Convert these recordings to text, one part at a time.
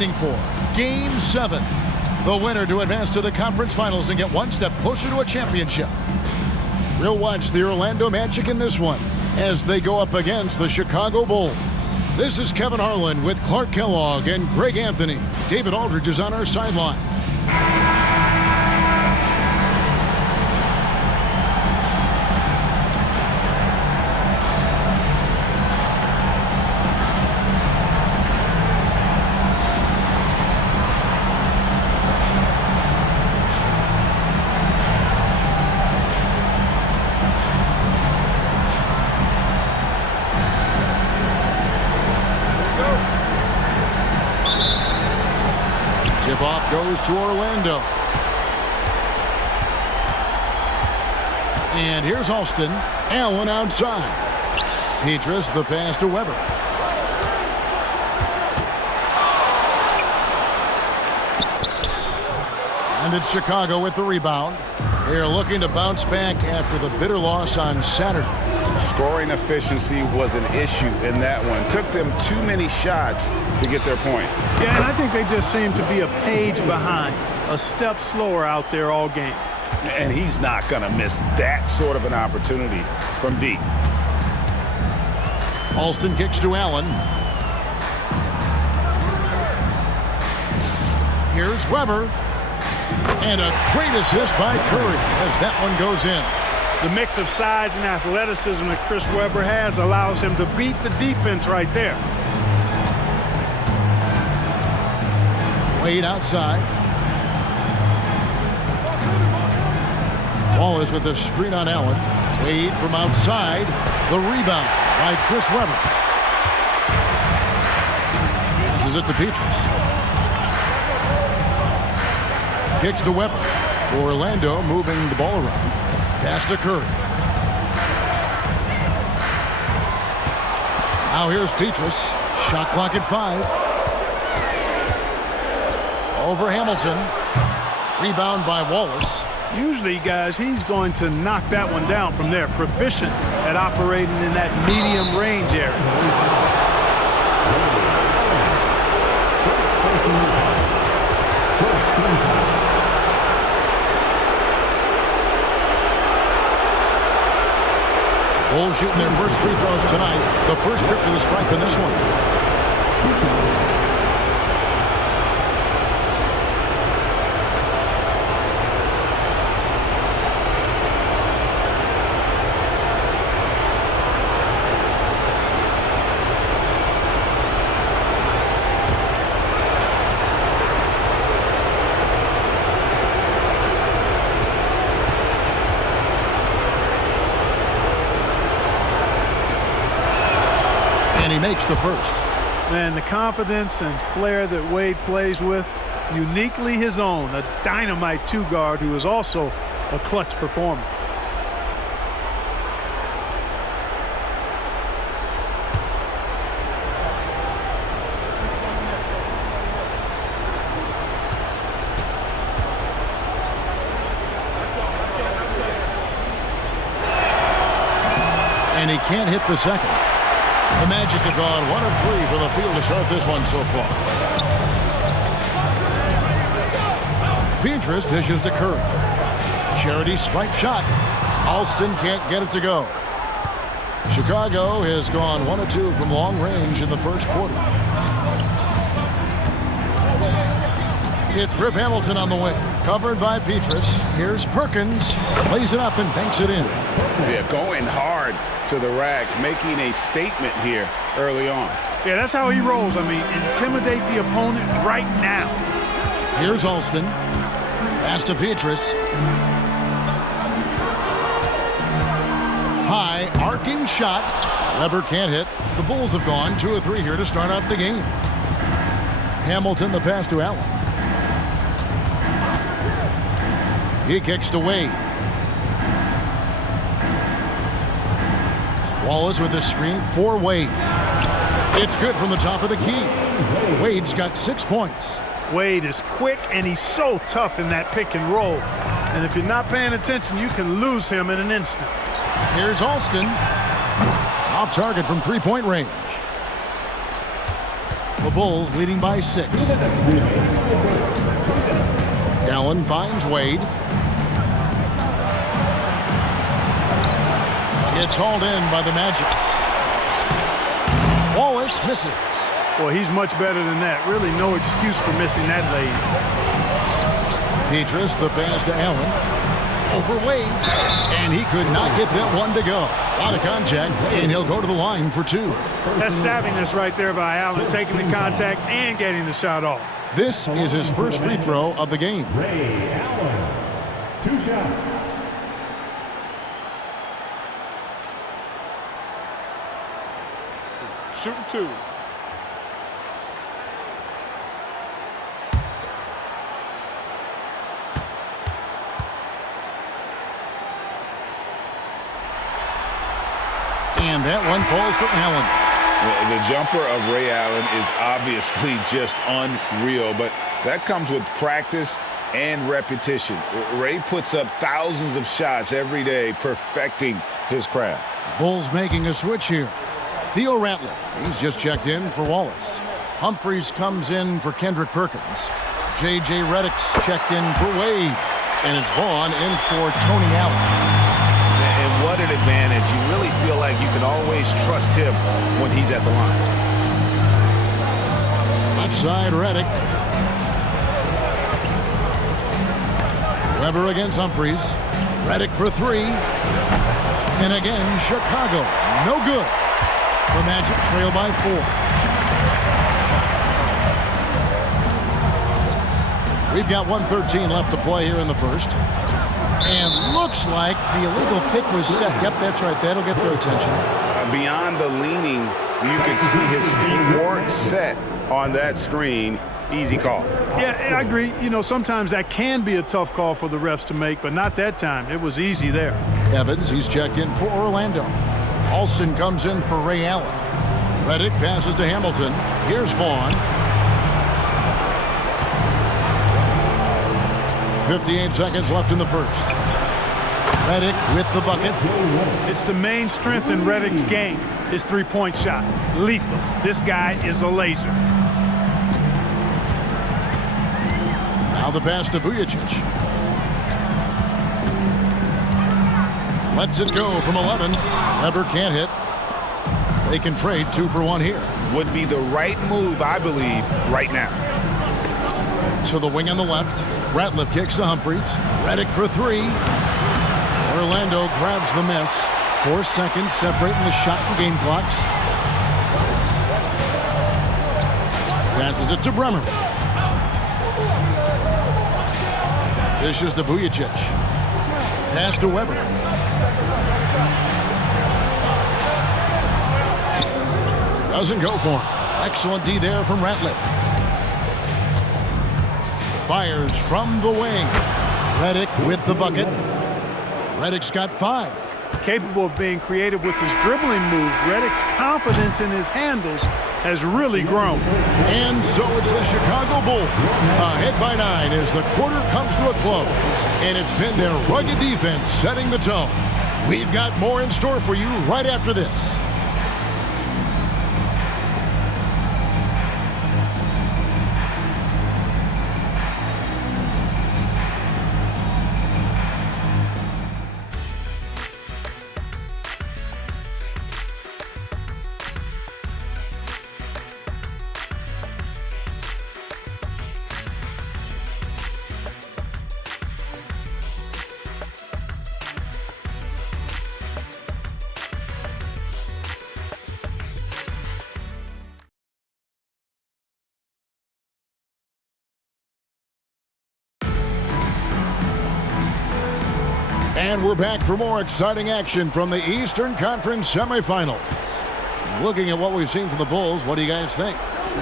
For Game 7, the winner to advance to the conference finals and get one step closer to a championship. We'll watch the Orlando Magic in this one as they go up against the Chicago Bulls. This is Kevin Harlan with Clark Kellogg and Greg Anthony. David Aldridge is on our sideline. Tip-off goes to Orlando. And here's Alston. Allen outside. Petrus the pass to Weber. And it's Chicago with the rebound. They are looking to bounce back after the bitter loss on Saturday. Scoring efficiency was an issue in that one. Took them too many shots to get their points. Yeah, and I think they just seem to be a page behind, a step slower out there all game. And he's not going to miss that sort of an opportunity from deep. Alston kicks to Allen. Here's Weber. And a great assist by Curry as that one goes in. The mix of size and athleticism that Chris Webber has allows him to beat the defense right there. Wade outside. Wallace with the screen on Allen. Wade from outside. The rebound by Chris Webber. Passes it to Petrus. Kicks to Weber. Orlando moving the ball around. Pass to Curry. Now here's Petrus. Shot clock at 5. Over Hamilton. Rebound by Wallace. Usually, guys, he's going to knock that one down from there. Proficient at operating in that medium range area. Bulls shooting their first free throws tonight. The first trip to the stripe in this one. And he makes the first. Man, the confidence and flair that Wade plays with, uniquely his own. A dynamite two-guard who is also a clutch performer. And he can't hit the second. The Magic have gone 1 of 3 from the field to start this one so far. Petrus dishes to Curry. Charity stripe shot. Alston can't get it to go. Chicago has gone 1 of 2 from long range in the first quarter. It's Rip Hamilton on the wing. Covered by Petrus. Here's Perkins. Lays it up and banks it in. Yeah, going hard to the rack, making a statement here early on. Yeah, that's how he rolls. I mean, intimidate the opponent right now. Here's Alston. Pass to Petrus. High, arcing shot. Weber can't hit. The Bulls have gone 2 of 3 here to start out the game. Hamilton, the pass to Allen. He kicks to Wade. Wallace with the screen for Wade. It's good from the top of the key. Wade's got 6 points. Wade is quick and he's so tough in that pick and roll. And if you're not paying attention, you can lose him in an instant. Here's Alston. Off target from 3-point range. The Bulls leading by 6. Allen finds Wade. It's hauled in by the Magic. Wallace misses. Well, he's much better than that. Really no excuse for missing that lead. Petrus, the pass to Allen. Over Wade. And he could not get that one to go. A lot of contact, and he'll go to the line for 2. That's savviness right there by Allen, taking the contact and getting the shot off. This is his first free throw of the game. Ray Allen, 2 shots. Shooting 2. And that one falls for Allen. The jumper of Ray Allen is obviously just unreal, but that comes with practice and repetition. Ray puts up thousands of shots every day, perfecting his craft. Bulls making a switch here. Theo Ratliff, he's just checked in for Wallace. Humphreys comes in for Kendrick Perkins. J.J. Redick's checked in for Wade. And it's Vaughn in for Tony Allen. And what an advantage. You really feel like you can always trust him when he's at the line. Left side, Redick. Weber against Humphreys. Redick for 3. And again, Chicago. No good. The Magic trail by 4. We've got 1:13 left to play here in the first. And looks like the illegal pick was set. Yep, that's right. That'll get their attention. Beyond the leaning, you could see his feet weren't set on that screen. Easy call. Yeah, I agree. You know, sometimes that can be a tough call for the refs to make, but not that time. It was easy there. Evans, he's checked in for Orlando. Alston comes in for Ray Allen. Redick passes to Hamilton. Here's Vaughn. 58 seconds left in the first. Redick with the bucket. It's the main strength in Redick's game, his three-point shot. Lethal. This guy is a laser. Now the pass to Vujicic. Lets it go from 11. Weber can't hit. They can trade 2 for 1 here. Would be the right move, I believe, right now. To the wing on the left. Ratliff kicks to Humphreys. Redick for 3. Orlando grabs the miss. 4 seconds separating the shot and game clocks. Passes it to Bremer. Dishes to Vujicic. Pass to Weber. Doesn't go for him. Excellent D there from Ratliff. Fires from the wing. Redick with the bucket. Redick's got 5. Capable of being creative with his dribbling moves, Redick's confidence in his handles has really grown. And so it's the Chicago Bulls ahead by 9 as the quarter comes to a close. And it's been their rugged defense setting the tone. We've got more in store for you right after this. And we're back for more exciting action from the Eastern Conference semifinals. Looking at what we've seen from the Bulls, what do you guys think?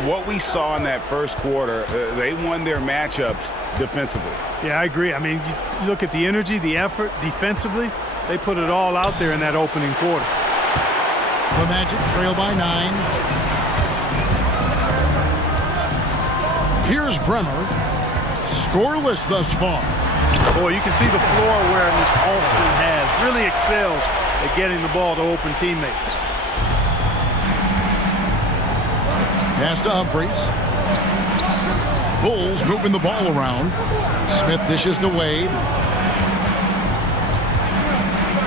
What we saw in that first quarter, they won their matchups defensively. Yeah, I agree. I mean, you look at the energy, the effort defensively, they put it all out there in that opening quarter. The Magic trail by 9. Here's Bremer. Scoreless thus far. Boy, you can see the floor awareness Alston has. Really excels at getting the ball to open teammates. Pass to Humphries. Bulls moving the ball around. Smith dishes to Wade.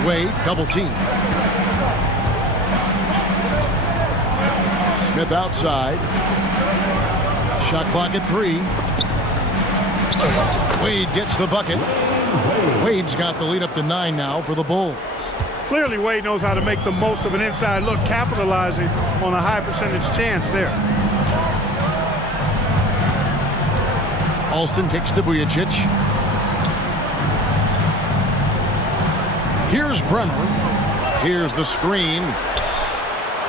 Wade double team. Smith outside. Shot clock at 3. Wade gets the bucket. Wade's got the lead up to 9 now for the Bulls. Clearly, Wade knows how to make the most of an inside look, capitalizing on a high percentage chance there. Alston kicks to Vujacic. Here's Brenner. Here's the screen.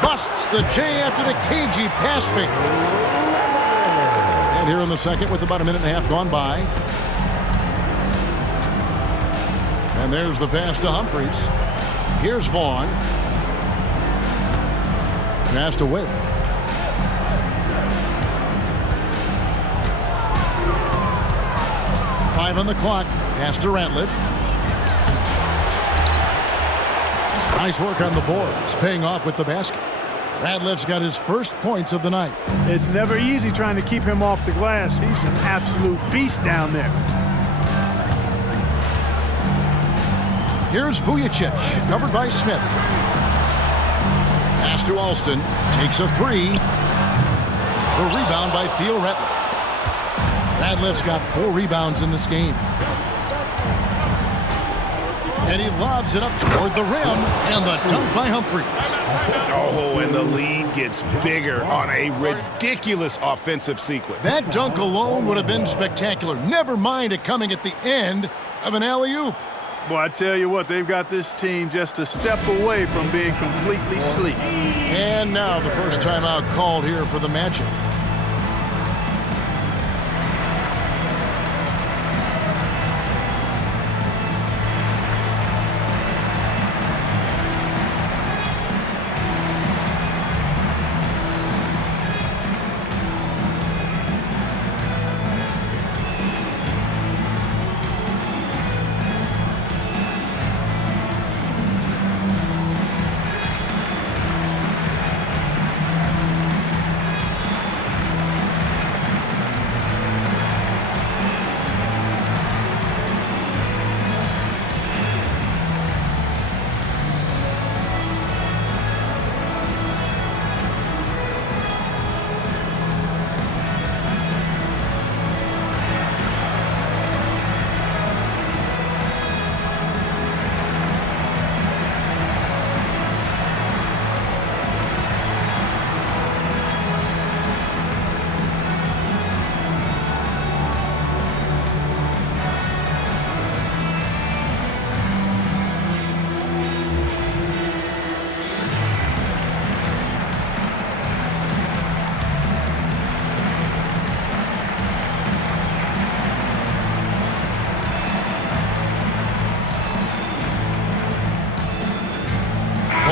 Busts the J after the cagey pass fake. And here in the second with about a minute and a half gone by. And there's the pass to Humphries. Here's Vaughn. Passed away. Five on the clock. Pass to Ratliff. Nice work on the boards. Paying off with the basket. Ratliff's got his first points of the night. It's never easy trying to keep him off the glass. He's an absolute beast down there. Here's Vujacic, covered by Smith. Pass to Alston, takes a 3. The rebound by Theo Ratliff. Ratliff's got 4 rebounds in this game. And he lobs it up toward the rim, and the dunk by Humphries. Oh, and the lead gets bigger on a ridiculous offensive sequence. That dunk alone would have been spectacular. Never mind it coming at the end of an alley-oop. Boy, I tell you what, they've got this team just a step away from being completely sleep. And now the first timeout called here for the Magic.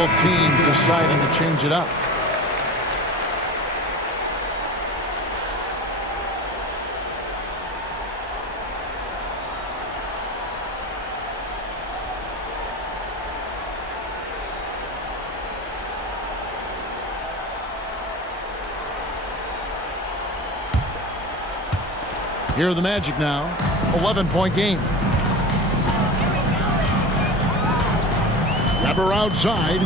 Both teams deciding to change it up. Here are the Magic now. 11-point game. Weber outside.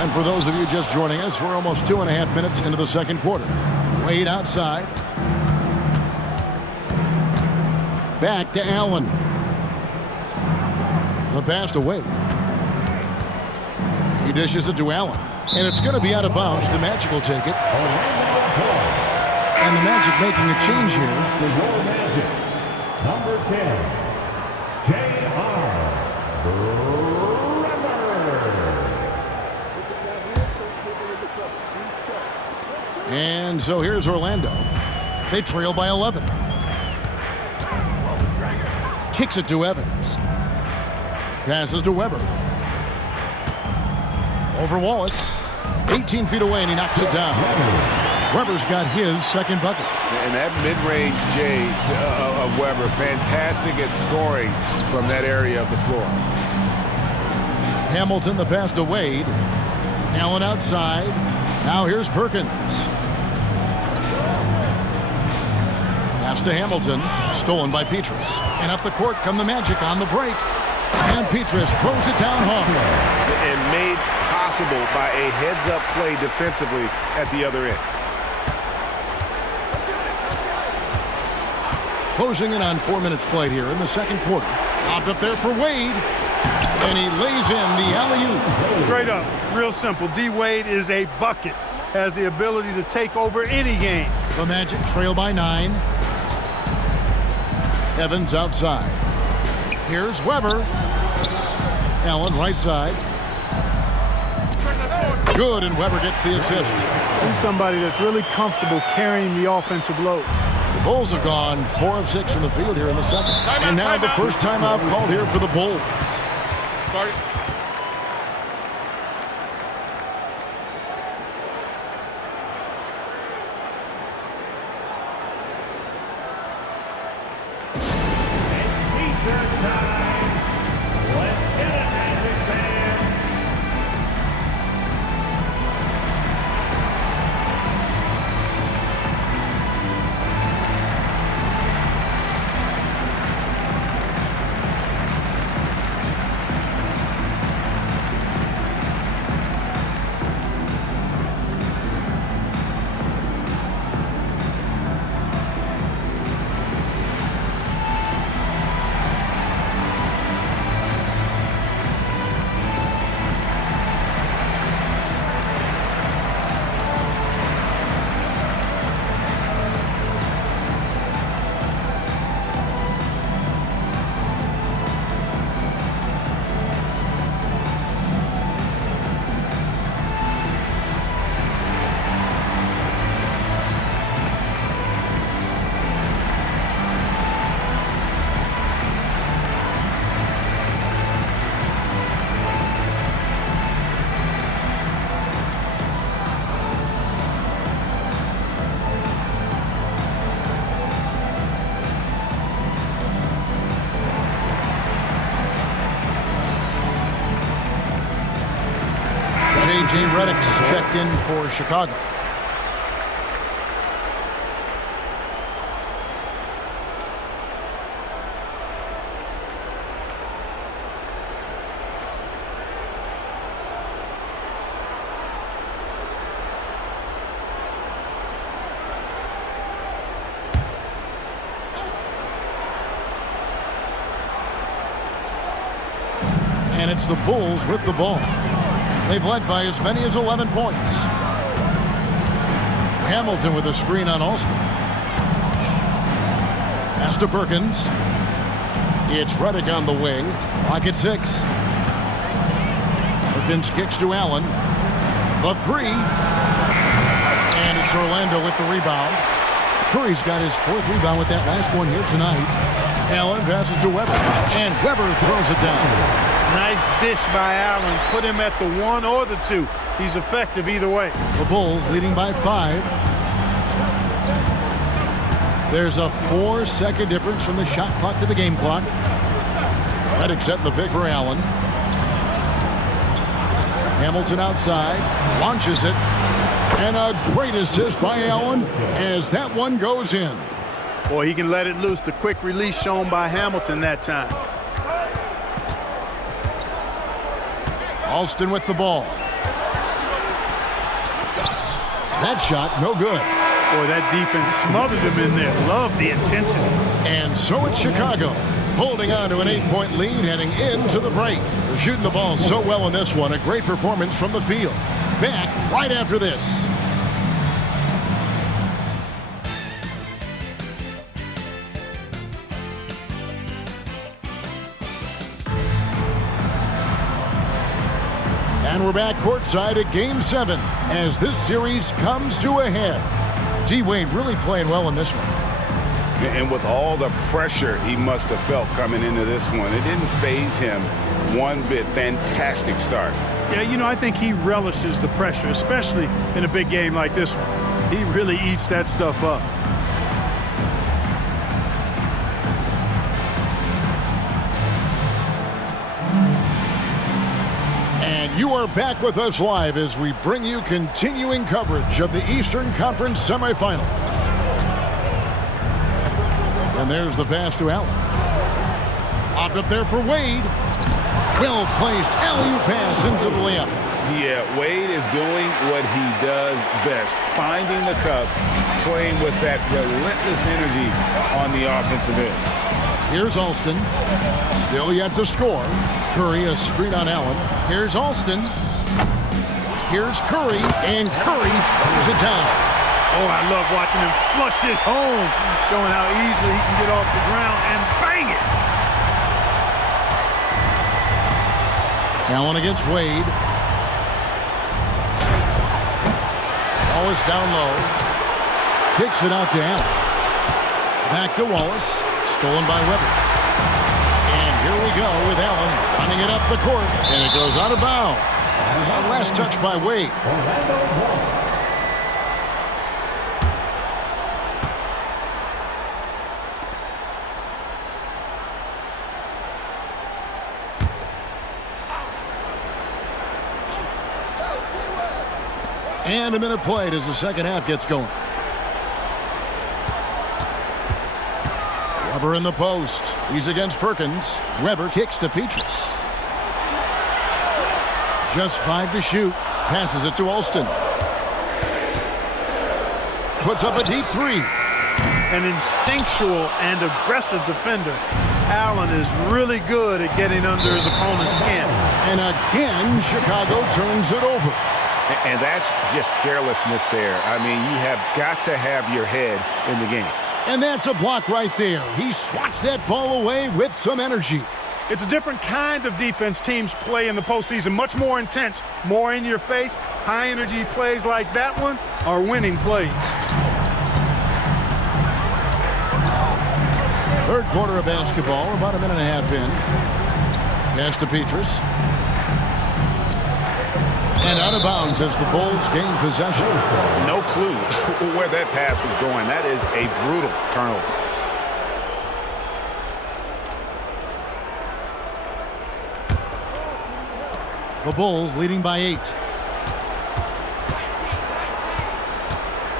And for those of you just joining us, we're almost 2.5 minutes into the second quarter. Wade outside. Back to Allen. The pass to Wade. He dishes it to Allen. And it's going to be out of bounds. The Magic will take it. And the Magic making a change here. For your Magic, number 10. J.R. And so here's Orlando. They trail by 11. Kicks it to Evans. Passes to Weber. Over Wallace. 18 feet away, and he knocks it down. Weber's got his second bucket. And that mid-range J of Weber, fantastic at scoring from that area of the floor. Hamilton, the pass to Wade. Allen outside. Now here's Perkins. Pass to Hamilton. Stolen by Petrus. And up the court come the Magic on the break. And Petrus throws it down hard. And made possible by a heads-up play defensively at the other end. Closing in on 4 minutes played here in the second quarter. Popped up there for Wade. And he lays in the alley-oop. Straight up, real simple. D. Wade is a bucket. Has the ability to take over any game. The Magic trail by 9. Evans outside. Here's Weber. Allen right side. Good, and Weber gets the assist. He's somebody that's really comfortable carrying the offensive load. The Bulls have gone 4 of 6 from the field here in the second. And now the first timeout called here for the Bulls. J.J. Redick's checked in for Chicago. And it's the Bulls with the ball. They've led by as many as 11 points. Hamilton with a screen on Alston. Pass to Perkins. It's Redick on the wing. Clock at 6. Perkins kicks to Allen. The 3. And it's Orlando with the rebound. Curry's got his 4th rebound with that last one here tonight. Allen passes to Weber. And Weber throws it down. Nice dish by Allen. Put him at the 1 or the 2. He's effective either way. The Bulls leading by 5. There's a 4-second difference from the shot clock to the game clock. Redick setting the pick for Allen. Hamilton outside. Launches it. And a great assist by Allen as that one goes in. Boy, he can let it loose. The quick release shown by Hamilton that time. Alston with the ball. That shot, no good. Boy, that defense smothered him in there. Love the intensity. And so it's Chicago, holding on to an 8-point lead heading into the break. They're shooting the ball so well in this one. A great performance from the field. Back right after this. And we're back courtside at Game 7 as this series comes to a head. D-Wade really playing well in this one. And with all the pressure he must have felt coming into this one, it didn't faze him one bit. Fantastic start. Yeah, you know, I think he relishes the pressure, especially in a big game like this one. He really eats that stuff up. You are back with us live as we bring you continuing coverage of the Eastern Conference semifinals. And there's the pass to Allen. Popped up there for Wade. Well-placed alley-oop pass into the layup. Yeah, Wade is doing what he does best, finding the cup, playing with that relentless energy on the offensive end. Here's Alston. Still yet to score. Curry, a screen on Allen. Here's Alston. Here's Curry, and Curry throws it down. Oh, I love watching him flush it home, showing how easily he can get off the ground and bang it. Allen against Wade. Wallace down low. Kicks it out to Allen. Back to Wallace. Stolen by Weber. And here we go with Allen running it up the court. And it goes out of bounds. Last touch by Wade. And a minute played as the second half gets going. Weber in the post. He's against Perkins. Weber kicks to Petrus. Just 5 to shoot. Passes it to Alston. Puts up a deep 3. An instinctual and aggressive defender. Allen is really good at getting under his opponent's skin. And again, Chicago turns it over. And that's just carelessness there. I mean, you have got to have your head in the game. And that's a block right there. He swats that ball away with some energy. It's a different kind of defense teams play in the postseason. Much more intense, more in your face. High energy plays like that one are winning plays. Third quarter of basketball, about a minute and a half in. Pass to Petrus. And out of bounds as the Bulls gain possession. No clue where that pass was going. That is a brutal turnover. The Bulls leading by 8.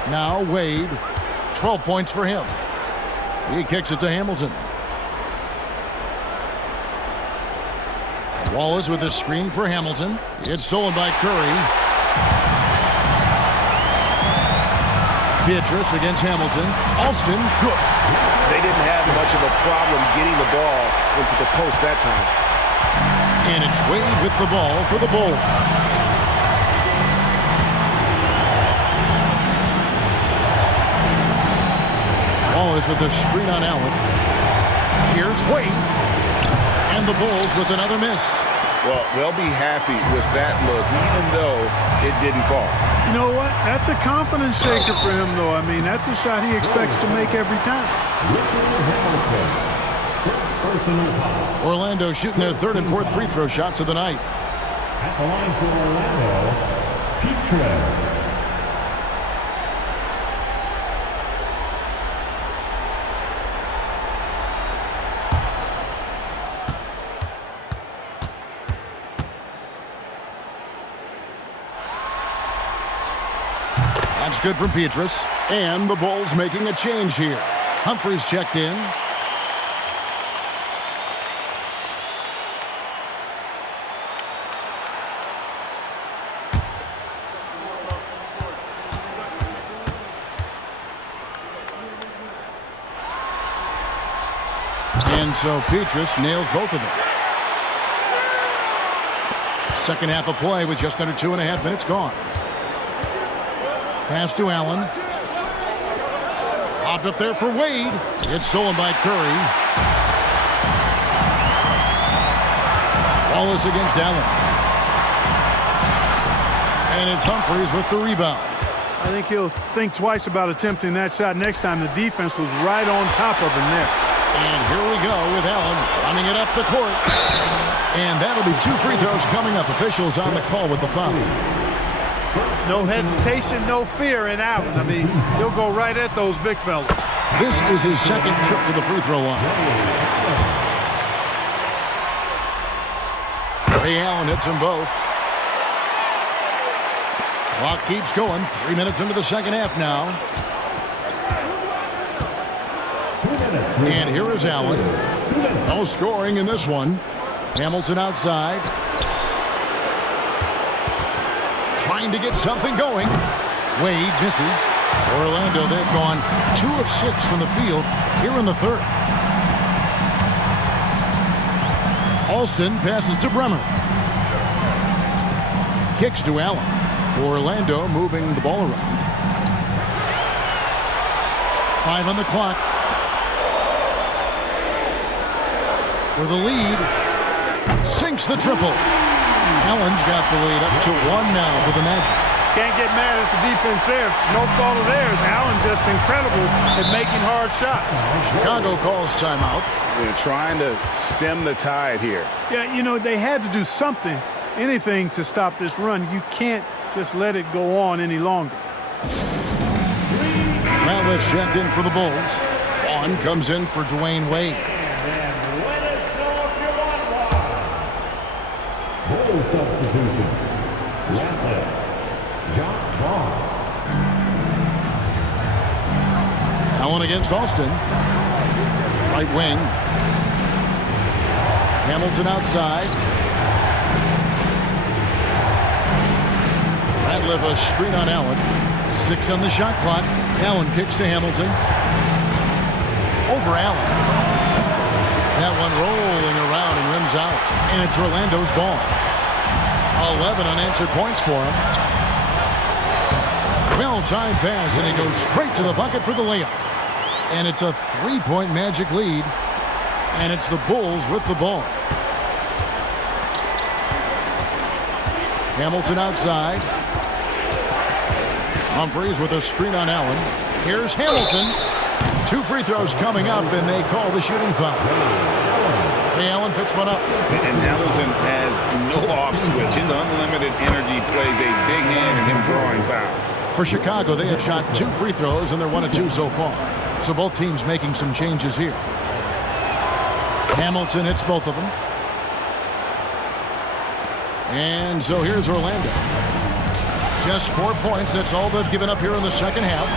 Now Wade, 12 points for him. He kicks it to Hamilton. Wallace with a screen for Hamilton. It's stolen by Curry. Petrus against Hamilton. Alston, good. They didn't have much of a problem getting the ball into the post that time. And it's Wade with the ball for the Bulls. Wallace with the screen on Allen. Here's Wade. And the Bulls with another miss. Well, they'll be happy with that look, even though it didn't fall. You know what? That's a confidence shaker for him, though. I mean, that's a shot he expects to make every time. Orlando shooting their third and fourth free throw shots of the night. At the line for Orlando, Petrus. That's good from Petrus. And the Bulls making a change here. Humphries checked in. And so Petrus nails both of them. Second half of play with just under 2.5 minutes gone. Pass to Allen. Popped up there for Wade. It's stolen by Curry. Wallace against Allen. And it's Humphries with the rebound. I think he'll think twice about attempting that shot next time. The defense was right on top of him there. And here we go with Allen running it up the court. And that'll be 2 free throws coming up. Officials on the call with the foul. No hesitation, no fear in Allen. I mean, he'll go right at those big fellas. This is his second trip to the free throw line. Ray Allen hits them both. Clock keeps going. 3 minutes into the second half now. 2 minutes. And here is Allen. No scoring in this one. Hamilton outside. Trying to get something going. Wade misses. Orlando, they've gone 2 of 6 from the field here in the third. Alston passes to Bremer. Kicks to Allen. Orlando moving the ball around. 5 on the clock. For the lead. Sinks the triple. Allen's got the lead up to 1 now for the Magic. Can't get mad at the defense there. No fault of theirs. Allen just incredible at making hard shots. Chicago calls timeout. They're trying to stem the tide here. Yeah, you know, they had to do something, anything to stop this run. You can't just let it go on any longer. Ratliff's checked in for the Bulls. Vaughn comes in for Dwayne Wade. Bull substitution. Ratliff. John Vaughn. Allen against Alston. Right wing. Hamilton outside. Ratliff a screen on Allen. 6 on the shot clock. Allen kicks to Hamilton. Over Allen. That one rolling around and rims out. And it's Orlando's ball. 11 unanswered points for him. Well-timed pass, and he goes straight to the bucket for the layup. And it's a 3-point Magic lead. And it's the Bulls with the ball. Hamilton outside. Humphries with a screen on Allen. Here's Hamilton. 2 free throws coming up, and they call the shooting foul. Hey, Allen picks one up. And Hamilton has no off switch. His unlimited energy plays a big hand in him drawing fouls. For Chicago, they have shot 2 free throws, and they're 1 of 2 so far. So both teams making some changes here. Hamilton hits both of them. And so here's Orlando. Just 4 points. That's all they've given up here in the second half.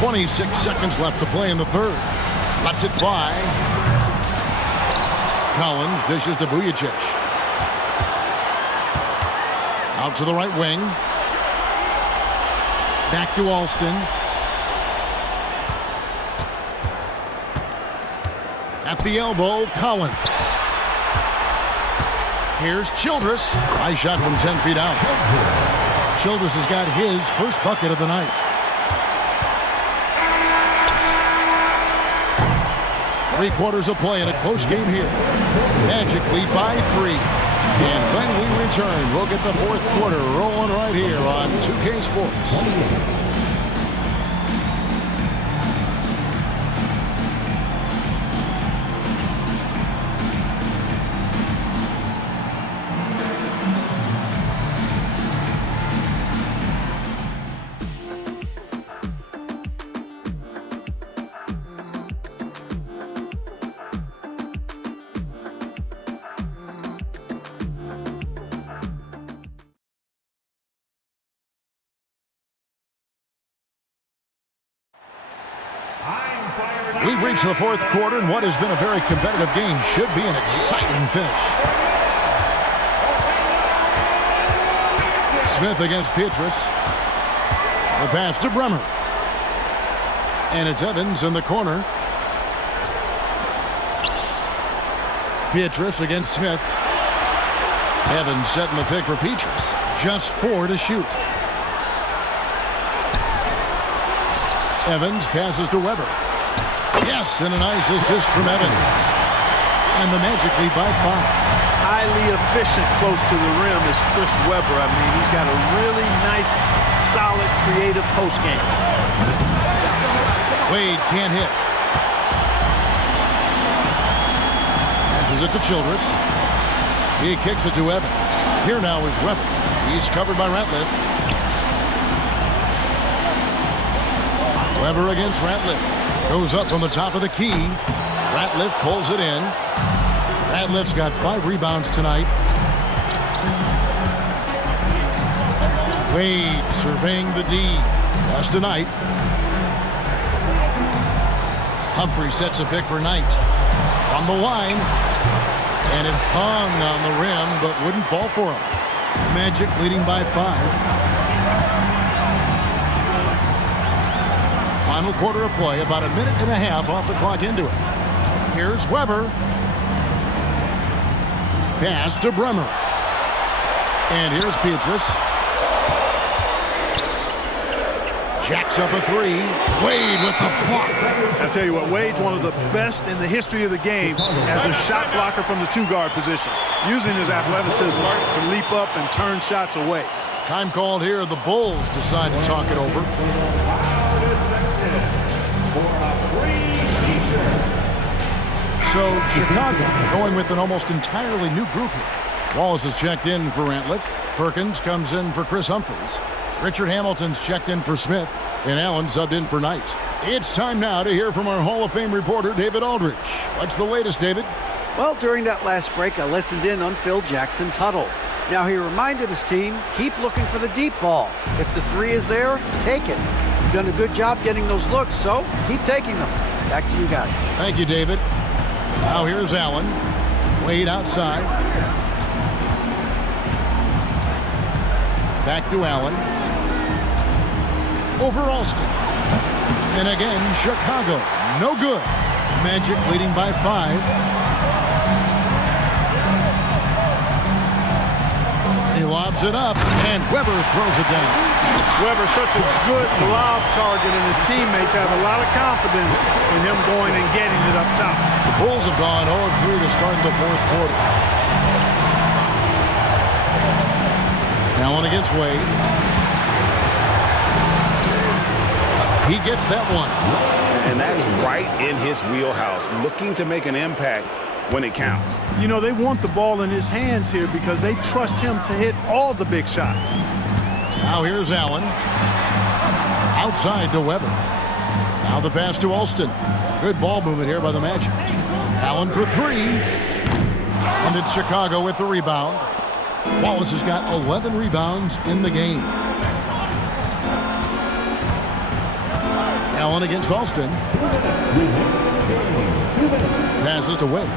26 seconds left to play in the third. Lets it fly. Collins dishes to Vujacic. Out to the right wing. Back to Alston. At the elbow, Collins. Here's Childress. High shot from 10 feet out. Childress has got his first bucket of the night. Three-quarters of play in a close game here. Magic lead by 3. And when we return, we'll get the fourth quarter rolling right here on 2K Sports. We've reached the fourth quarter, and what has been a very competitive game should be an exciting finish. Smith against Pietrus. The pass to Bremer. And it's Evans in the corner. Pietrus against Smith. Evans setting the pick for Pietrus. Just 4 to shoot. Evans passes to Weber. Yes, and a nice assist from Evans. And the Magic lead by 5. Highly efficient close to the rim is Chris Weber. I mean, he's got a really nice, solid, creative post game. Wade can't hit. Passes it to Childress. He kicks it to Evans. Here now is Weber. He's covered by Ratliff. Weber against Ratliff. Goes up from the top of the key. Ratliff pulls it in. Ratliff's got 5 rebounds tonight. Wade surveying the D. That's tonight. Humphrey sets a pick for Knight. From the line. And it hung on the rim, but wouldn't fall for him. Magic leading by 5. Final quarter of play, about a minute and a half off the clock into it. Here's Weber. Pass to Bremer. And here's Petrus. Jacks up a 3. Wade with the block. I tell you what, Wade's one of the best in the history of the game as a shot blocker from the 2-guard position, using his athleticism to leap up and turn shots away. Time called here. The Bulls decide to talk it over. So Chicago going with an almost entirely new group here. Wallace is checked in for Ratliff. Perkins comes in for Chris Humphries. Richard Hamilton's checked in for Smith. And Allen subbed in for Knight. It's time now to hear from our Hall of Fame reporter, David Aldridge. What's the latest, David? Well, during that last break, I listened in on Phil Jackson's huddle. Now, he reminded his team, keep looking for the deep ball. If the 3 is there, take it. You've done a good job getting those looks, so keep taking them. Back to you guys. Thank you, David. Now here's Allen. Wade outside. Back to Allen. Over Alston. And again, Chicago. No good. Magic leading by 5. He lobs it up, and Weber throws it down. Weber, such a good lob target, and his teammates have a lot of confidence in him going and getting it up top. The Bulls have gone 0-3 to start the 4th quarter. Allen against Wade. He gets that one. And that's right in his wheelhouse, looking to make an impact when it counts. You know, they want the ball in his hands here because they trust him to hit all the big shots. Now here's Allen. Outside to Weber. Now the pass to Alston. Good ball movement here by the Magic. Allen for 3. And it's Chicago with the rebound. Wallace has got 11 rebounds in the game. Allen against Alston. Passes to Wade.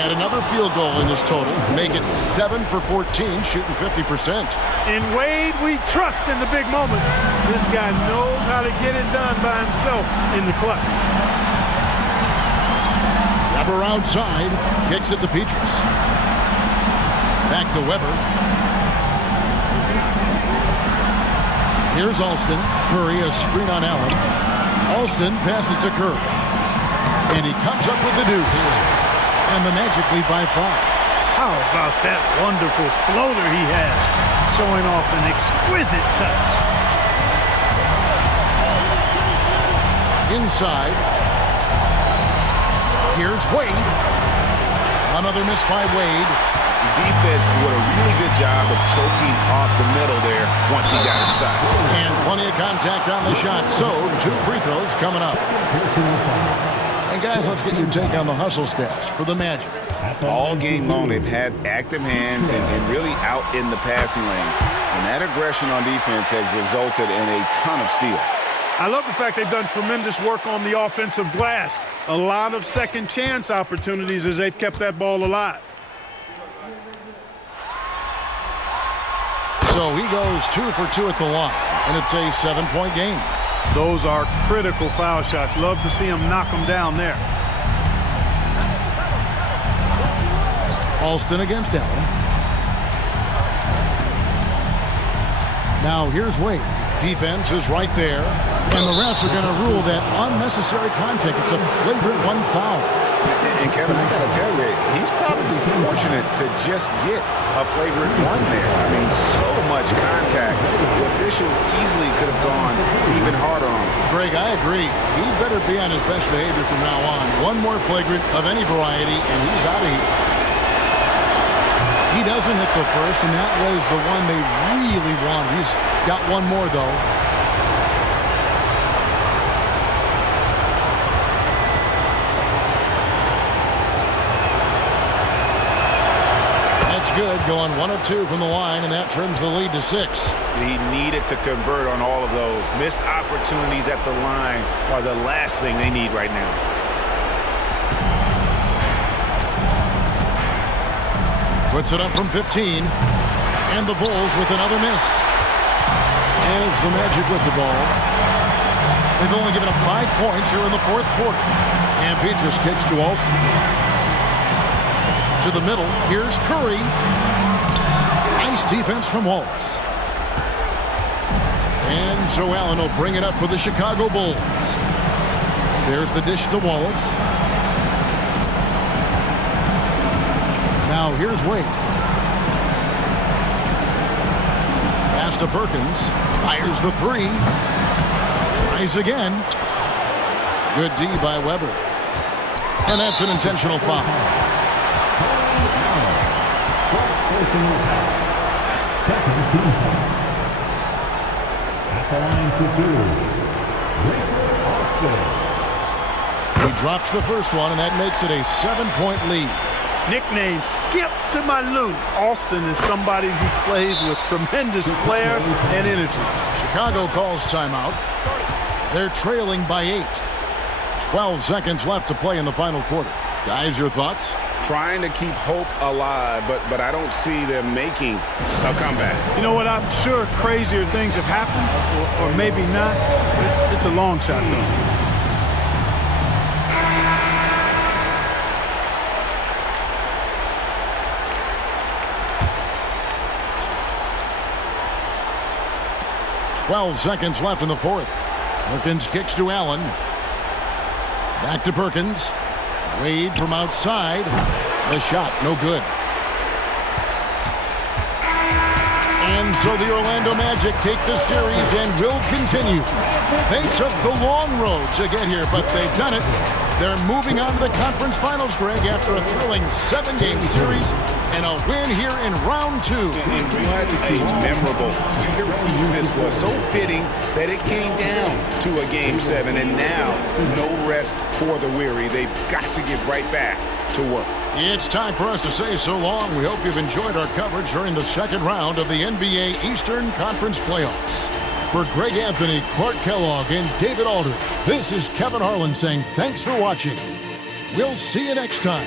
And another field goal in this total. Make it 7 for 14, shooting 50%. In Wade, we trust in the big moments. This guy knows how to get it done by himself in the clutch. Weber outside, kicks it to Petrus. Back to Weber. Here's Alston. Curry, a screen on Allen. Alston passes to Curry. And he comes up with the deuce. And the Magic lead by 5. How about that wonderful floater he has, showing off an exquisite touch. Inside. Here's Wade. Another miss by Wade. The defense did a really good job of choking off the middle there once he got inside. And plenty of contact on the shot. So 2 free throws coming up. And guys, let's get your take on the hustle stats for the Magic. All game long, they've had active hands and really out in the passing lanes. And that aggression on defense has resulted in a ton of steals. I love the fact they've done tremendous work on the offensive glass. A lot of second chance opportunities as they've kept that ball alive. So he goes 2 for 2 at the line, and it's a 7-point game. Those are critical foul shots. Love to see him knock them down there. Alston against Allen. Now here's Wade. Defense is right there, and the refs are going to rule that unnecessary contact. It's a flagrant 1 foul. And Kevin, I got to tell you, he's probably fortunate to just get a flagrant 1 there. I mean, so much contact. The officials easily could have gone even harder on him. Greg, I agree. He better be on his best behavior from now on. One more flagrant of any variety, and he's out of here. He doesn't hit the first, and that was the one they really wanted. He's got one more, though. It's good, going 1 of 2 from the line, and that trims the lead to 6. He needed to convert on all of those. Missed opportunities at the line are the last thing they need right now. Puts it up from 15. And the Bulls with another miss. And it's the Magic with the ball. They've only given up 5 points here in the fourth quarter. And Petrus kicks to Alston. To the middle. Here's Curry. Nice defense from Wallace. And so Allen will bring it up for the Chicago Bulls. There's the dish to Wallace. Now here's Wade. Pass to Perkins. Fires the 3. Tries again. Good D by Weber. And that's an intentional foul. Second team foul. At the line for 2. Austin. He drops the first one, and that makes it a 7-point lead. Nickname Skip to my Lou. Austin is somebody who plays with tremendous flair and energy. Chicago calls timeout. They're trailing by 8. 12 seconds left to play in the final quarter. Guys, your thoughts? Trying to keep hope alive, but I don't see them making a comeback. You know what? I'm sure crazier things have happened, or maybe not. It's a long shot, though. .12 seconds left in the fourth. Perkins kicks to Allen. Back to Perkins. Wade from outside. The shot, no good. And so the Orlando Magic take the series and will continue. They took the long road to get here, but they've done it. They're moving on to the conference finals, Greg, after a thrilling 7-game series and a win here in round 2. And what a memorable series this was. So fitting that it came down to a Game 7, and now no rest for the weary. They've got to get right back to work. It's time for us to say so long. We hope you've enjoyed our coverage during the second round of the NBA Eastern Conference Playoffs. For Greg Anthony, Clark Kellogg, and David Aldridge, this is Kevin Harlan saying thanks for watching. We'll see you next time.